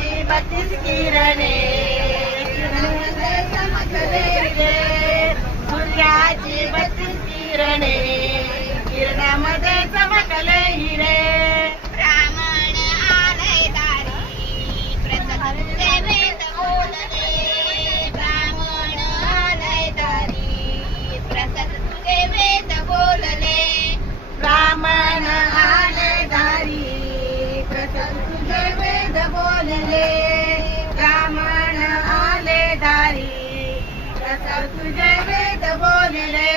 सूर्याची 32 किरणे चमकले रे, सूर्याची 32 किरणे किरणामध्ये चमकले हिरे. ब्राह्मण आलय दारी प्रसाद तुझे वेद बोलले. ब्राह्मण आलय दारी प्रसाद तुझे वेद बोलले. ब्राह्मण आले दारी प्रसाद तुझे वेद बोलले. ब्राह्मण आले दारी प्रसाद तुझे वेद बोलले.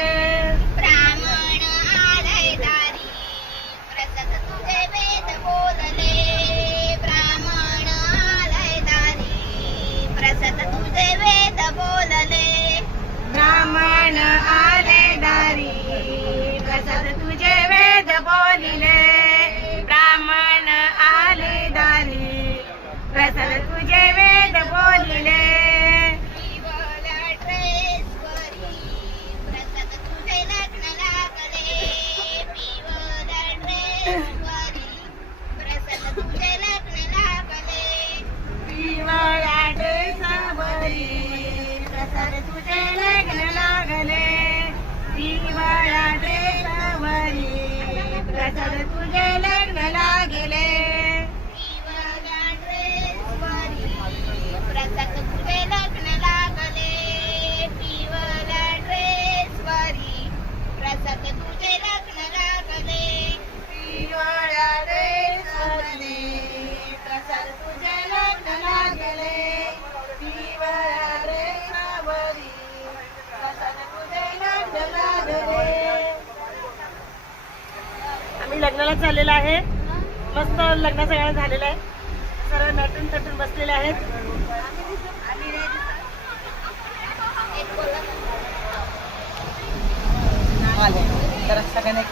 ब्राह्मण आलय दारी प्रसाद तुझे वेद बोलले. ब्राह्मण आलय दारी प्रसाद तुझे वेद बोलले. ब्राह्मण आले दारी प्रसाद तुझे वेद बोलिले. ब्राह्मण आले दारी प्रसाद तुझे वेद बोलिले. पिवळ्या ड्रेसवरी प्रसाद तुझे लग्न लागले. पिवळ्या ड्रेसवरी प्रसाद तुझे लग्न लागले. पिवळ्या ड्रेसवरी प्रसाद तुझे लग्न लागले. पिवळ्या ड्रेसवरी प्रसाद तुझे लग्न लागले. पिवळ्या ड्रेसवरी प्रसाद तुझे लग्न लागले. पिवळ्या ड्रेसवरी प्रसाद तुझे लग्न लागले. पिवळ्या ड्रेसवरी प्रसाद तुझे लग्न लागले. पिवळ्या ड्रेसवरी प्रसाद तुझे लग्न लागले. आम्ही लग्नाला चाललेलो आहे. मस्त लग्न सगळं झालेलं आहे. सर्व नटून तटून बसलेले आहेत. तर सगळ्यांना एक